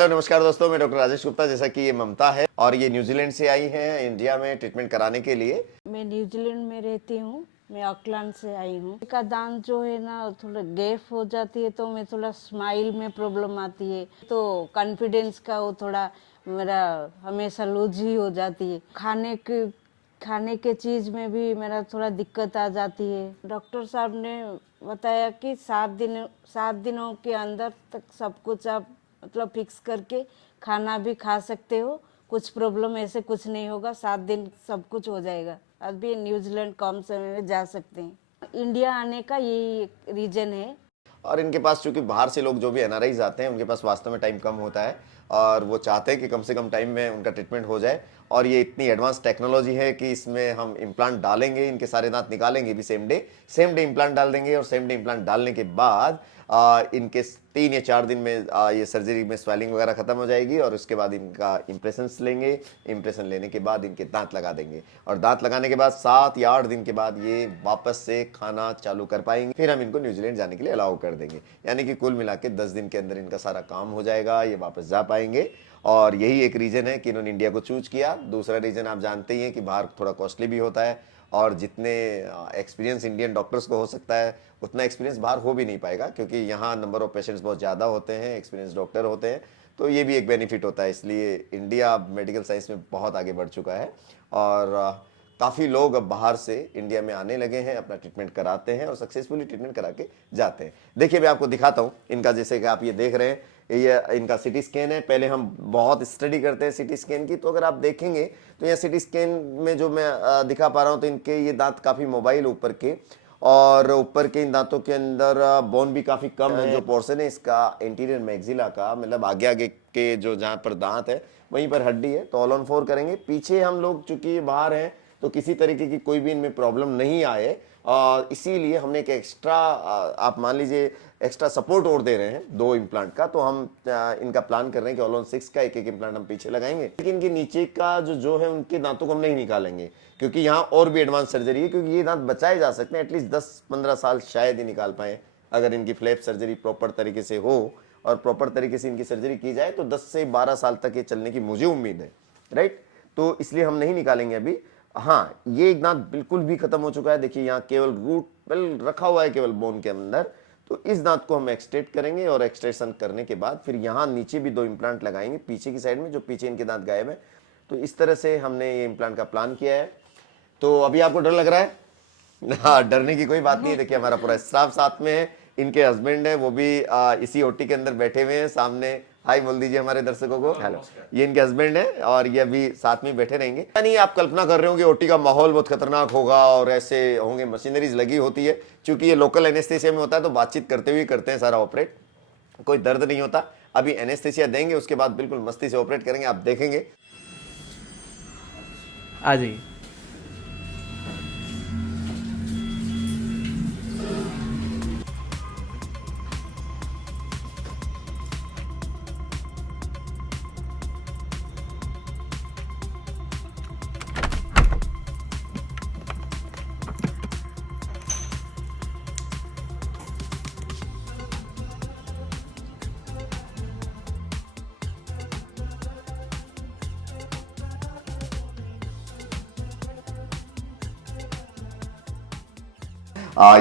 Hello नमस्कार दोस्तों, मैं डॉक्टर राजेश गुप्ता। जैसा कि ये ममता है और ये न्यूजीलैंड से आई हैं इंडिया में ट्रीटमेंट कराने के लिए। मैं न्यूजीलैंड में रहती हूँ। मैं ऑकलैंड से आई हूँ। का दांत जो है ना थोड़ा गैप हो जाती है, तो मैं थोड़ा स्माइल में प्रॉब्लम आती है, तो कॉन्फिडेंस का वो थोड़ा मेरा हमेशा लूज ही हो जाती है। खाने के चीज में भी मेरा थोड़ा दिक्कत आ जाती है। डॉक्टर साहब ने बताया कि 7 दिनों के अंदर तक सब कुछ आप मतलब फिक्स करके खाना भी खा सकते हो। कुछ प्रॉब्लम ऐसे कुछ नहीं होगा, 7 दिन सब कुछ हो जाएगा। अभी न्यूजीलैंड कम समय में जा सकते हैं। इंडिया आने का यही एक रीजन है। और इनके पास चूंकि बाहर से लोग जो भी एनआरआईज आते हैं उनके पास वास्तव में टाइम कम होता है और वो चाहते हैं कि कम से कम टाइम में उनका ट्रीटमेंट हो जाए। और ये इतनी एडवांस टेक्नोलॉजी है कि इसमें हम इम्प्लांट डालेंगे, इनके सारे दांत निकालेंगे भी सेम डे इम्प्लांट डाल देंगे और सेम डे इम्प्लांट डालने के बाद इनके 3 या 4 दिन में ये सर्जरी में स्वेलिंग वगैरह खत्म हो जाएगी और उसके बाद इनका इम्प्रेशंस लेंगे। इम्प्रेशन लेने के बाद इनके दांत लगा देंगे और दांत लगाने के बाद 7 या 8 दिन के बाद ये वापस से खाना चालू कर पाएंगे। फिर हम इनको न्यूजीलैंड जाने के लिए अलाउ कर देंगे। यानी कि कुल मिला के 10 दिन के अंदर इनका सारा काम हो जाएगा, ये वापस जा पाएंगे। और यही एक रीजन है कि इन्होंने इंडिया को चूज किया। दूसरा रीजन आप जानते ही हैं कि बाहर थोड़ा कॉस्टली भी होता है और जितने एक्सपीरियंस इंडियन डॉक्टर्स को हो सकता है उतना एक्सपीरियंस बाहर हो भी नहीं पाएगा, क्योंकि यहाँ नंबर ऑफ पेशेंट्स बहुत ज़्यादा होते हैं, एक्सपीरियंस डॉक्टर होते हैं। तो ये भी एक बेनिफिट होता है। इसलिए इंडिया मेडिकल साइंस में बहुत आगे बढ़ चुका है और काफ़ी लोग अब बाहर से इंडिया में आने लगे हैं, अपना ट्रीटमेंट कराते हैं और सक्सेसफुली ट्रीटमेंट करा के जाते हैं। देखिए मैं आपको दिखाता हूँ इनका, जैसे कि आप ये देख रहे हैं, ये इनका सिटी स्कैन है। पहले हम बहुत स्टडी करते हैं सिटी स्कैन की, तो अगर आप देखेंगे तो यहाँ सिटी स्कैन में जो मैं दिखा पा रहा हूँ, तो इनके ये दांत काफ़ी मोबाइल ऊपर के, और ऊपर के इन दांतों के अंदर बोन भी काफ़ी कम है। जो पोर्शन है इसका इंटीरियर मैक्सिला का, मतलब आगे आगे के जो जहाँ पर दांत है वहीं पर हड्डी है। तो ऑल ऑन 4 करेंगे। पीछे हम लोग चूंकि बाहर हैं तो किसी तरीके की कोई भी इनमें प्रॉब्लम नहीं आए और इसीलिए हमने एक एक्स्ट्रा, आप मान लीजिए एक्स्ट्रा सपोर्ट और दे रहे हैं 2 इम्प्लांट का। तो हम इनका प्लान कर रहे हैं कि ऑल ऑन 6 का एक एक इम्प्लांट हम पीछे लगाएंगे। लेकिन इनके नीचे का जो है उनके दांतों को हम नहीं निकालेंगे, क्योंकि यहाँ और भी एडवांस सर्जरी है। क्योंकि ये दांत बचाए जा सकते हैं, एटलीस्ट 10-15 साल शायद ही निकाल पाए अगर इनकी फ्लैप सर्जरी प्रॉपर तरीके से हो और प्रॉपर तरीके से इनकी सर्जरी की जाए तो 10 से 12 साल तक ये चलने की मुझे उम्मीद है, राइट। तो इसलिए हम नहीं निकालेंगे अभी। हाँ, ये एक दांत बिल्कुल भी खत्म हो चुका है। देखिए यहाँ केवल रूट वेल रखा हुआ है केवल बोन के अंदर। तो इस दांत को हम एक्सट्रेक्ट करेंगे और एक्सट्रेक्शन करने के बाद फिर यहाँ नीचे भी 2 इम्प्लांट लगाएंगे पीछे की साइड में, जो पीछे इनके दांत गायब है। तो इस तरह से हमने ये इम्प्लांट का प्लान किया है। तो अभी आपको डर लग रहा है? हाँ, डरने की कोई बात नहीं है। देखिए हमारा पूरा स्टाफ साथ में है, इनके हस्बैंड है वो भी इसी ओटी के अंदर बैठे हुए हैं सामने। हाय बोल दीजिए हमारे दर्शकों को। हेलो, ये इनके हस्बैंड है और ये अभी साथ में बैठे रहेंगे। यानी आप कल्पना कर रहे होंगे ओटी का माहौल बहुत खतरनाक होगा और ऐसे होंगे, मशीनरीज लगी होती है। क्योंकि ये लोकल एनेस्थेसिया में होता है तो बातचीत करते हुए करते हैं सारा ऑपरेट, कोई दर्द नहीं होता। अभी एनेस्थेसिया देंगे, उसके बाद बिल्कुल मस्ती से ऑपरेट करेंगे, आप देखेंगे। आ जाइए।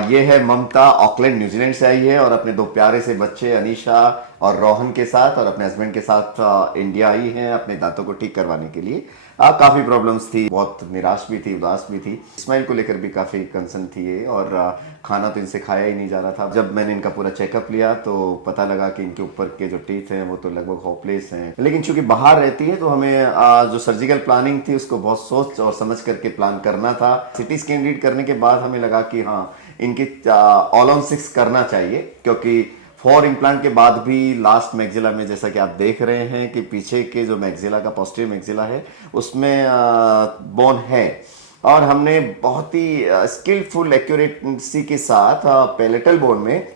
ये है ममता, ऑकलैंड न्यूजीलैंड से आई है और अपने 2 प्यारे से बच्चे अनीशा और रोहन के साथ और अपने हस्बैंड के साथ इंडिया आई है अपने दांतों को ठीक करवाने के लिए। काफी प्रॉब्लम्स थी, बहुत निराश भी थी, उदास भी थी, स्माइल को लेकर भी काफी कंसर्न थी ये। और खाना तो इनसे खाया ही नहीं जा रहा था। जब मैंने इनका पूरा चेकअप लिया तो पता लगा कि इनके ऊपर के जो टीथ हैं वो तो लगभग होपलेस हैं। लेकिन चूंकि बाहर रहती है तो हमें जो सर्जिकल प्लानिंग थी उसको बहुत सोच और समझ करके प्लान करना था। सिटी स्कैन रीड करने के बाद हमें लगा कि हाँ, इनकी ऑल ऑन 6 करना चाहिए, क्योंकि 4 इम्प्लांट के बाद भी लास्ट मैक्सिला में जैसा कि आप देख रहे हैं कि पीछे के जो मैक्सिला का पोस्टीरियर मैक्सिला है उसमें बोन है। और हमने बहुत ही स्किलफुल एक्यूरेसी के साथ पैलेटल बोन में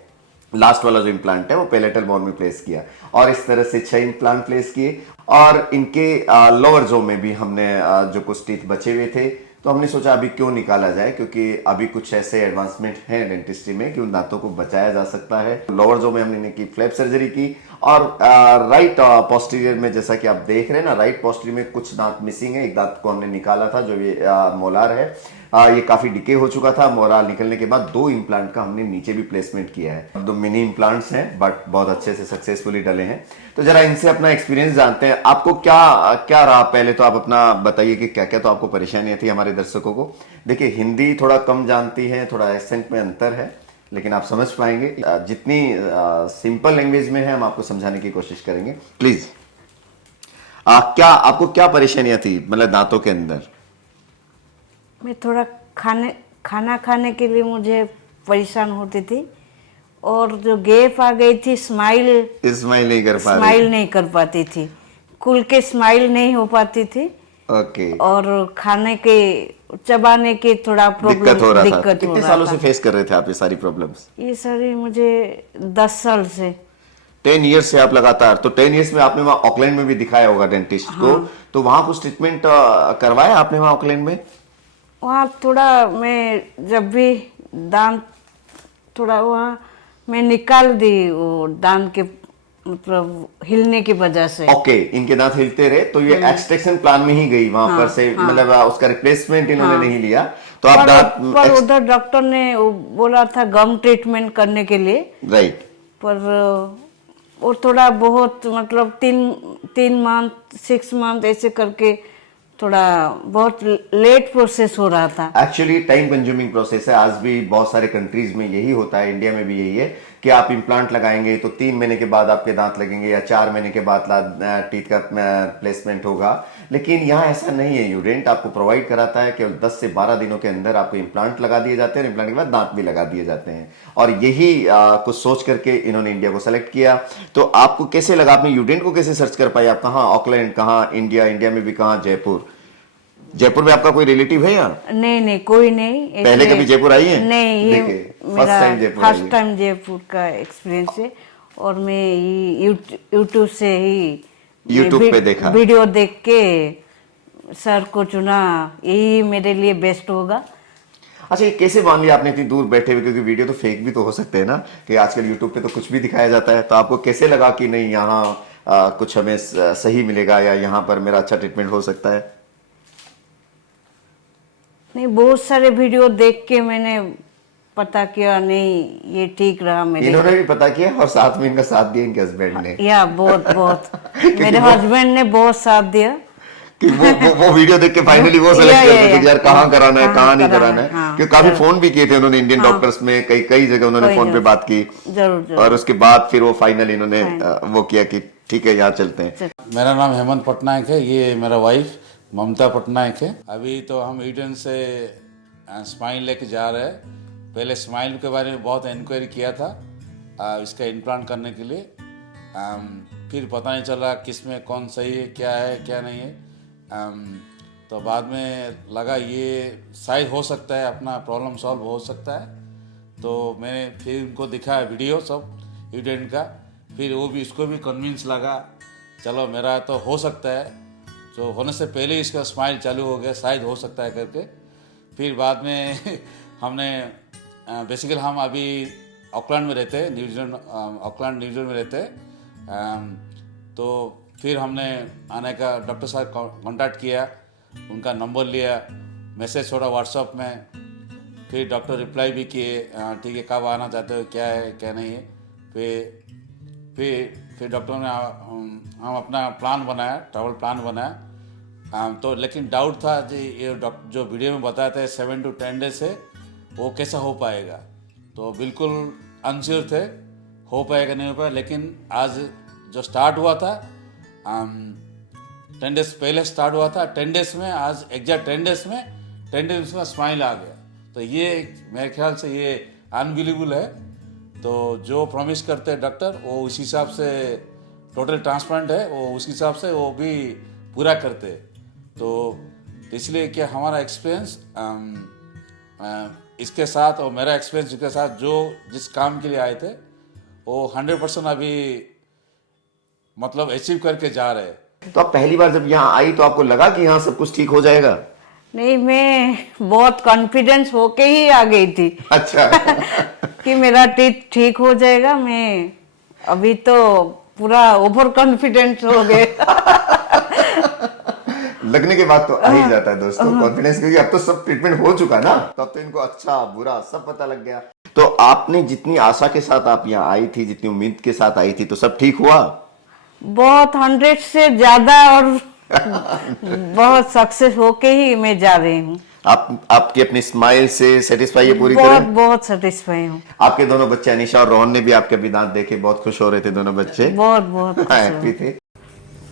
लास्ट वाला जो इम्प्लांट है वो पैलेटल बोन में प्लेस किया और इस तरह से 6 इम्प्लांट प्लेस किए। और इनके लोअर जो में भी हमने जो कुछ टीथ बचे हुए थे, तो हमने सोचा अभी क्यों निकाला जाए, क्योंकि अभी कुछ ऐसे एडवांसमेंट हैं डेंटिस्ट्री में कि उन दांतों को बचाया जा सकता है। लोअर जो में हमने इनकी फ्लैप सर्जरी की, और राइट पोस्टीरियर में जैसा कि आप देख रहे हैं ना, राइट पोस्टीरियर में कुछ दांत मिसिंग है। एक दांत को हमने निकाला था, जो ये मोलार है, ये काफी डिके हो चुका था। मोलार निकलने के बाद 2 इम्प्लांट का हमने नीचे भी प्लेसमेंट किया है। 2 मिनी इम्प्लांट्स हैं, बट बहुत अच्छे से सक्सेसफुली डले हैं। तो जरा इनसे अपना एक्सपीरियंस जानते हैं। आपको क्या क्या रहा, पहले तो आप अपना बताइए कि क्या क्या तो आपको परेशानियां थी हमारे दर्शकों को। देखिए, हिंदी थोड़ा कम जानती है, थोड़ा एक्सेंट में अंतर है, लेकिन आप समझ पाएंगे। जितनी सिंपल लैंग्वेज में है हम आपको समझाने की कोशिश करेंगे। प्लीज, क्या आपको क्या परेशानियां थी, मतलब दांतों के अंदर? मैं थोड़ा खाना खाने के लिए मुझे परेशान होती थी, और जो गैप आ गई थी, स्माइल नहीं कर पाती थी, खुल के स्माइल नहीं हो पाती थी। ओके। और खाने के चबाने के थोड़ा प्रॉब्लम दिक्कत हो रहा था। दिक्कत कितने सालों से फेस कर रहे थे आप ये सारी प्रॉब्लम्स? ये सारी मुझे 10 साल से। 10 ईयर्स से आप लगातार? तो 10 ईयर्स में आपने वहाँ ऑकलैंड में भी दिखाया होगा डेंटिस्ट को, तो वहां कुछ ट्रीटमेंट करवाया आपने वहाँ ऑकलैंड में? वहाँ थोड़ा मैं जब भी दांत थोड़ा वहाँ मैं निकाल दी, वो दांत के मतलब हिलने की वजह से। ओके, इनके दांत हिलते रहे, तो ये एक्सट्रैक्शन प्लान में ही गई वहां पर से, मतलब उसका रिप्लेसमेंट इन्होंने नहीं लिया, तो आप दांत पर उधर डॉक्टर ने वो बोला था गम ट्रीटमेंट करने के लिए। राइट। पर वो थोड़ा बहुत मतलब 3 मंथ 6 मंथ ऐसे करके थोड़ा बहुत लेट प्रोसेस हो रहा था। एक्चुअली टाइम कंज्यूमिंग प्रोसेस है। आज भी बहुत सारे कंट्रीज में यही होता है, इंडिया में भी यही है कि आप इम्प्लांट लगाएंगे तो 3 महीने के बाद आपके दांत लगेंगे, या 4 महीने के बाद टीथ का प्लेसमेंट होगा। लेकिन यहाँ ऐसा नहीं है। यूडेंट आपको प्रोवाइड कराता है केवल 10 से 12 दिनों के अंदर आपको इम्प्लांट लगा दिए जाते हैं, इम्प्लांट के बाद दांत भी लगा दिए जाते हैं। और यही कुछ सोच करके इन्होंने इंडिया को सेलेक्ट किया। तो आपको कैसे लगा, आपने यूडेंट को कैसे सर्च कर पाए? आप कहाँ, ऑकलैंड कहाँ, इंडिया में भी कहाँ, जयपुर में आपका कोई रिलेटिव है यहाँ? नहीं, कोई नहीं। पहले कभी जयपुर आई है? नहीं, ये मेरा फर्स्ट जयपुर टाइम जयपुर का एक्सपीरियंस है। और मैं यूट्यूब से ही यूट्यूब पे देखा, वीडियो देख के सर को चुना, यही मेरे लिए बेस्ट होगा। अच्छा, ये कैसे मान लिया आपने इतनी दूर बैठे हुए, क्योंकि वीडियो तो फेक भी तो हो सकते हैं ना, कि आजकल यूट्यूब पे तो कुछ भी दिखाया जाता है। तो आपको कैसे लगा कि नहीं, यहाँ कुछ हमें सही मिलेगा, या यहाँ पर मेरा अच्छा ट्रीटमेंट हो सकता है? नहीं, बहुत सारे वीडियो देख के मैंने पता किया, नहीं ये ठीक रहा मेरे। इन्होंने भी पता किया, और साथ में इनका साथ दिया इनके हस्बैंड ने। या बहुत मेरे हस्बैंड ने बहुत साथ दिया कि वो वीडियो देख के फाइनली वो सेलेक्ट करते थे कि यार कहाँ कराना है, कहाँ नहीं कराना है। क्योंकि काफी फोन भी किए थे उन्होंने इंडियन डॉक्टर्स में, कई जगह उन्होंने फोन पे बात की। जरूर। और उसके बाद फिर वो फाइनल इन्होंने वो किया कि ठीक है, यहाँ चलते हैं। मेरा नाम हेमंत पटनायक है, ये मेरा वाइफ ममता पटनायक है। अभी तो हम यूडेन से स्माइल लेके जा रहे हैं। पहले स्माइल के बारे में बहुत इंक्वायरी किया था इसका इम्प्लांट करने के लिए, फिर पता नहीं चला किस में कौन सही है, क्या नहीं है। तो बाद में लगा ये शायद हो सकता है, अपना प्रॉब्लम सॉल्व हो सकता है। तो मैंने फिर उनको दिखाया वीडियो सब यूडेन का, फिर वो भी, इसको भी कन्विंस लगा, चलो मेरा तो हो सकता है। तो होने से पहले इसका स्माइल चालू हो गया, शायद हो सकता है करके। फिर बाद में हमने बेसिकली हम अभी ऑकलैंड में रहते हैं, न्यूजीलैंड में रहते हैं। तो फिर हमने आने का डॉक्टर साहब कांटेक्ट किया, उनका नंबर लिया, मैसेज छोड़ा व्हाट्सएप में। फिर डॉक्टर रिप्लाई भी किए, ठीक है कब आना चाहते हो, क्या है क्या नहीं है। फिर डॉक्टर ने हम अपना प्लान बनाया, ट्रैवल प्लान बनाया। तो लेकिन डाउट था जी, ये जो वीडियो में बताया था 7 to 10 डेज से वो कैसा हो पाएगा। तो बिल्कुल अनश्योर थे, हो पाएगा नहीं हो पाएगा। लेकिन आज जो स्टार्ट हुआ था 10 डेज पहले स्टार्ट हुआ था, 10 डेज में, आज एग्जैक्ट 10 डेज में स्माइल आ गया। तो ये मेरे ख्याल से ये अनबिलीवेबल है। तो जो प्रॉमिस करते हैं डॉक्टर, वो उस हिसाब से टोटल ट्रांसपेरेंट है, वो उस हिसाब से वो भी पूरा करते हैं। तो इसलिए कि हमारा एक्सपीरियंस इसके साथ और मेरा एक्सपीरियंस इसके साथ जो जिस काम के लिए आए थे वो 100% अभी मतलब अचीव करके जा रहे हैं। तो आप पहली बार जब यहाँ आई तो आपको लगा कि यहाँ सब कुछ ठीक हो जाएगा? नहीं, मैं बहुत कॉन्फिडेंस होके ही आ गई थी अच्छा। कि मेरा टीथ ठीक हो जाएगा। मैं अभी तो पूरा ओवर कॉन्फिडेंस हो गए। लगने के बाद तो आ ही जाता है दोस्तों कॉन्फिडेंस, क्योंकि अब तो सब ट्रीटमेंट हो चुका ना, तब तो इनको अच्छा बुरा सब पता लग गया। तो आपने जितनी आशा के साथ आप यहाँ आई थी, जितनी उम्मीद के साथ आई थी, तो सब ठीक हुआ? बहुत 100 से ज्यादा, और बहुत सक्सेस होके ही मैं जा रही हूँ। आपकी अपनी स्माइल से सेटिस्फाई है पूरी बहुत तरह? बहुत सेटिस्फाई हूँ। आपके दोनों बच्चे अनीशा और रोहन ने भी आपके अभी दांत देखे बहुत खुश हो रहे थे, दोनों बच्चे बहुत बहुत खुश हूँ। हैप्पी थे।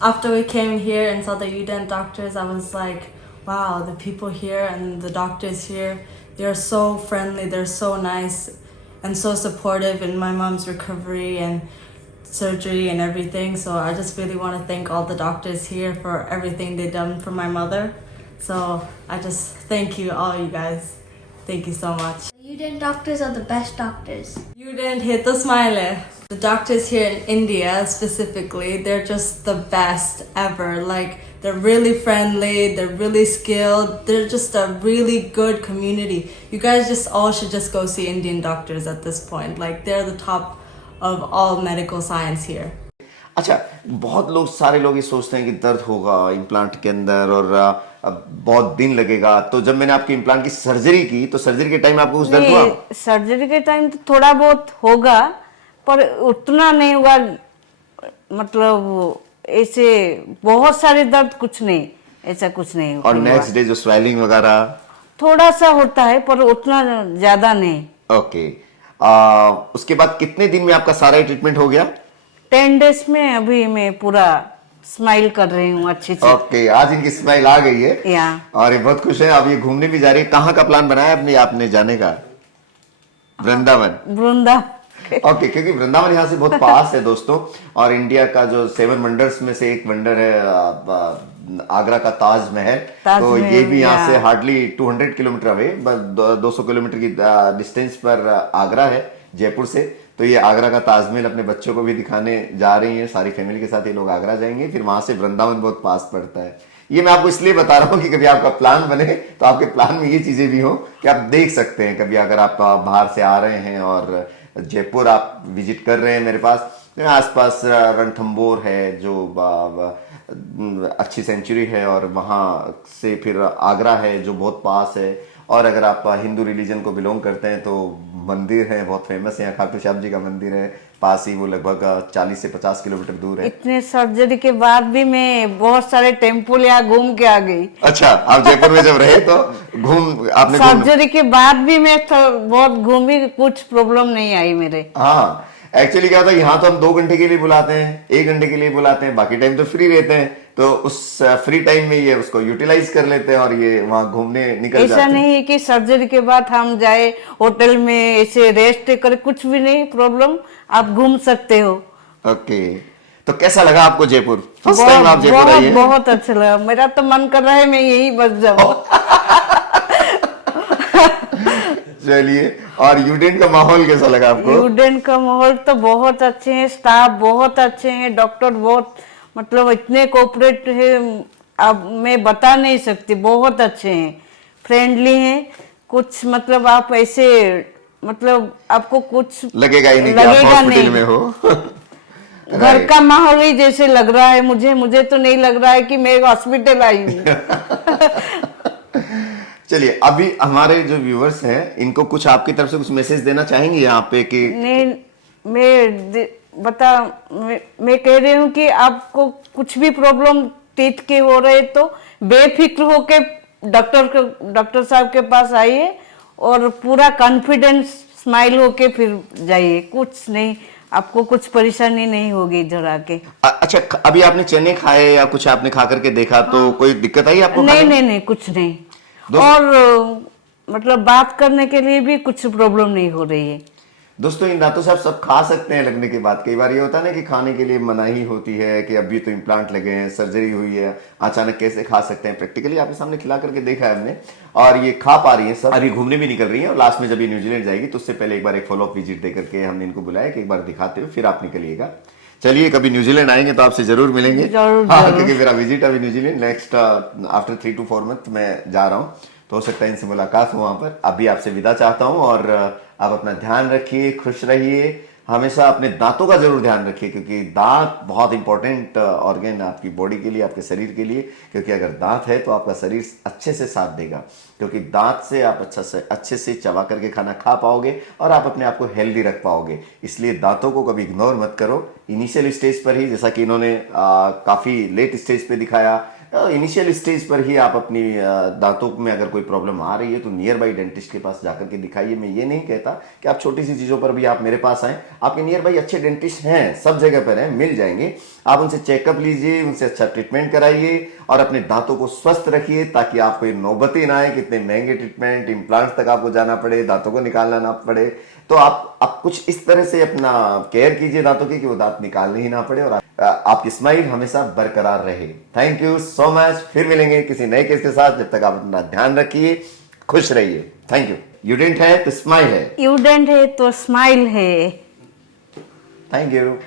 After we came here and saw the Udent doctors, I was like, wow, the people here and the doctors here, they're so friendly, they're so nice and so supportive in my mom's recovery and surgery and everything. So I just really want to thank all the doctors here for everything they've done for my mother. So I just thank you, all you guys. Thank you so much. Udent doctors are the best doctors. Udent hit the smile. The doctors here in India specifically, they're just the best ever. Like, they're really friendly, they're really skilled, they're just a really good community. You guys just all should just go see Indian doctors at this point. Like, they're the top of all medical science here. अच्छा, बहुत लोग सारे लोग ये सोचते हैं कि दर्द होगा इम्प्लांट के अंदर और अब बहुत दिन लगेगा। तो जब मैंने आपकी इम्प्लांट की सर्जरी की तो सर्जरी के टाइम आपको कुछ दर्द हुआ? सर्जरी के टाइम तो थोड़ा बहुत होगा, पर उतना नहीं होगा। मतलब ऐसे बहुत सारे दर्द कुछ नहीं, ऐसा कुछ नहीं और हुआ। नेक्स्ट डे जो स्वेलिंग वगैरह? थोड़ा सा होता है, पर उतना ज्यादा नहीं। ओके। उसके बाद कितने दिन में आपका सारा ट्रीटमेंट हो गया? 10 डेज में अभी मैं पूरा स्माइल कर रही हूँ अच्छे से। ओके, आज इनकी स्माइल आ गई है या। और ये बहुत खुश है। अब ये घूमने भी जा रही है। कहाँ का प्लान बनाया आपने जाने का? वृंदावन। ओके, क्योंकि वृंदावन यहाँ से बहुत पास है दोस्तों, और इंडिया का जो 7 वंडर्स में से एक वंडर है आगरा का ताजमहल। तो ये भी यहाँ से हार्डली 200 किलोमीटर अवे, 200 किलोमीटर की डिस्टेंस पर आगरा है जयपुर से। तो ये आगरा का ताजमहल अपने बच्चों को भी दिखाने जा रही हैं, सारी फैमिली के साथ ये लोग आगरा जाएंगे, फिर वहां से वृंदावन बहुत पास पड़ता है। ये मैं आपको इसलिए बता रहा हूँ कि कभी आपका प्लान बने तो आपके प्लान में ये चीजें भी हो कि आप देख सकते हैं। कभी अगर आप बाहर से आ रहे हैं और जयपुर आप विजिट कर रहे हैं, मेरे पास आसपास रणथंबोर है जो अच्छी सेंचुरी है, और वहाँ से फिर आगरा है जो बहुत पास है। और अगर आप हिंदू रिलीजन को बिलोंग करते हैं तो मंदिर है बहुत फेमस है, यहाँ खाटू श्याम जी का मंदिर है पास ही, वो लगभग 40 से 50 किलोमीटर दूर है। इतने सर्जरी के बाद भी मैं बहुत सारे टेम्पल यहाँ घूम के आ गई। अच्छा, आप जयपुर में जब रहे तो आपने सर्जरी के बाद भी मैं बहुत घूमी, कुछ प्रॉब्लम नहीं आई मेरे। हाँ, एक्चुअली क्या होता है, यहाँ तो हम 2 घंटे के लिए बुलाते हैं, 1 घंटे के लिए बुलाते हैं, बाकी टाइम तो फ्री रहते हैं। तो उस फ्री टाइम में ये उसको यूटिलाइज कर लेते हैं और ये वहाँ घूमने निकल जाते हैं। ऐसा नहीं है कि सर्जरी के बाद हम जाए होटल में ऐसे रेस्ट करे, कुछ भी नहीं प्रॉब्लम, आप घूम सकते हो। ओके, तो कैसा लगा आपको जयपुर? फर्स्ट टाइम आप जयपुर आई हैं? बहुत अच्छा लगा। मेरा तो मन कर रहा है मैं यही बस जाऊं। चलिए, और यूडेंट का माहौल कैसा लगा आपको? यूडेंट का माहौल तो बहुत अच्छे हैं, स्टाफ बहुत अच्छे हैं, डॉक्टर बहुत मतलब इतने कोऑपरेट है, अब मैं बता नहीं सकती, बहुत अच्छे हैं, फ्रेंडली हैं। कुछ मतलब आप ऐसे मतलब आपको कुछ लगेगा ही नहीं कि आप हॉस्पिटल में हो। घर का माहौल ही जैसे लग रहा है मुझे तो नहीं लग रहा है कि मैं हॉस्पिटल आई हूँ। चलिए, अभी हमारे जो व्यूअर्स हैं इनको कुछ आपकी तरफ से कुछ मैसेज देना चाहेंगे यहाँ पे कि? नहीं, मैं कह रही हूँ कि आपको कुछ भी प्रॉब्लम टीथ के हो रहे तो बेफिक्र होके डॉक्टर साहब के पास आइए और पूरा कॉन्फिडेंस स्माइल होके फिर जाइए। कुछ नहीं, आपको कुछ परेशानी नहीं होगी इधर आके। अच्छा, अभी आपने चने खाए या कुछ आपने खा करके देखा तो कोई दिक्कत आई आपको? नहीं, कुछ नहीं। और मतलब बात करने के लिए भी कुछ प्रॉब्लम नहीं हो रही है। दोस्तों, इन दांतों से आप सब खा सकते हैं लगने के बाद। कई बार ये होता है ना कि खाने के लिए मनाही होती है कि अभी तो इम्प्लांट लगे हैं, सर्जरी हुई है, अचानक कैसे खा सकते हैं। प्रैक्टिकली आपके सामने खिला करके देखा है हमने, और ये खा पा रही है सब। अभी घूमने भी निकल रही है, और लास्ट में जब ये न्यूजीलैंड जाएगी तो उससे पहले एक बार एक फॉलो अप विजिट दे करके हमने इनको बुलाया कि एक बार दिखाते हुए फिर आप निकलिएगा। चलिए कभी न्यूजीलैंड आएंगे तो आपसे जरूर मिलेंगे। जरूर, हाँ, जरूर। क्योंकि मेरा विजिट अभी New Zealand next after 3 to 4 month मैं जा रहा हूँ, तो हो सकता है इनसे मुलाकात हो वहां पर। अभी आपसे विदा चाहता हूँ और आप अपना ध्यान रखिए, खुश रहिए, हमेशा अपने दांतों का जरूर ध्यान रखिए, क्योंकि दांत बहुत इंपॉर्टेंट ऑर्गन आपकी बॉडी के लिए, आपके शरीर के लिए, क्योंकि अगर दांत है तो आपका शरीर अच्छे से साथ देगा, क्योंकि दांत से आप अच्छे से चबा करके खाना खा पाओगे और आप अपने आप को हेल्दी रख पाओगे। इसलिए दांतों को कभी इग्नोर मत करो। इनिशियल स्टेज पर ही, जैसा कि इन्होंने काफी लेट स्टेज पे दिखाया, इनिशियल स्टेज पर ही आप अपनी दांतों में अगर कोई प्रॉब्लम आ रही है तो नियर बाई डेंटिस्ट के पास जाकर के दिखाइए। मैं ये नहीं कहता कि आप छोटी सी चीजों पर भी आप मेरे पास आए, आपके नियर बाई अच्छे डेंटिस्ट हैं, सब जगह पर हैं, मिल जाएंगे। आप उनसे चेकअप लीजिए, उनसे अच्छा ट्रीटमेंट कराइए और अपने दांतों को स्वस्थ रखिए, ताकि आपको ये नौबत ही ना आए कितने महंगे ट्रीटमेंट, इम्प्लांट्स तक आपको जाना पड़े, दांतों को निकालना ना पड़े। तो आप कुछ इस तरह से अपना केयर कीजिए दांतों की कि वो दांत निकालने ही ना पड़े और आपकी स्माइल हमेशा बरकरार रहे। Thank you so much. फिर मिलेंगे किसी नए केस के साथ। जब तक आप अपना ध्यान रखिए, खुश रहिए। Thank you. यूडेंट है तो स्माइल है। यूडेंट है तो स्माइल है। Thank you.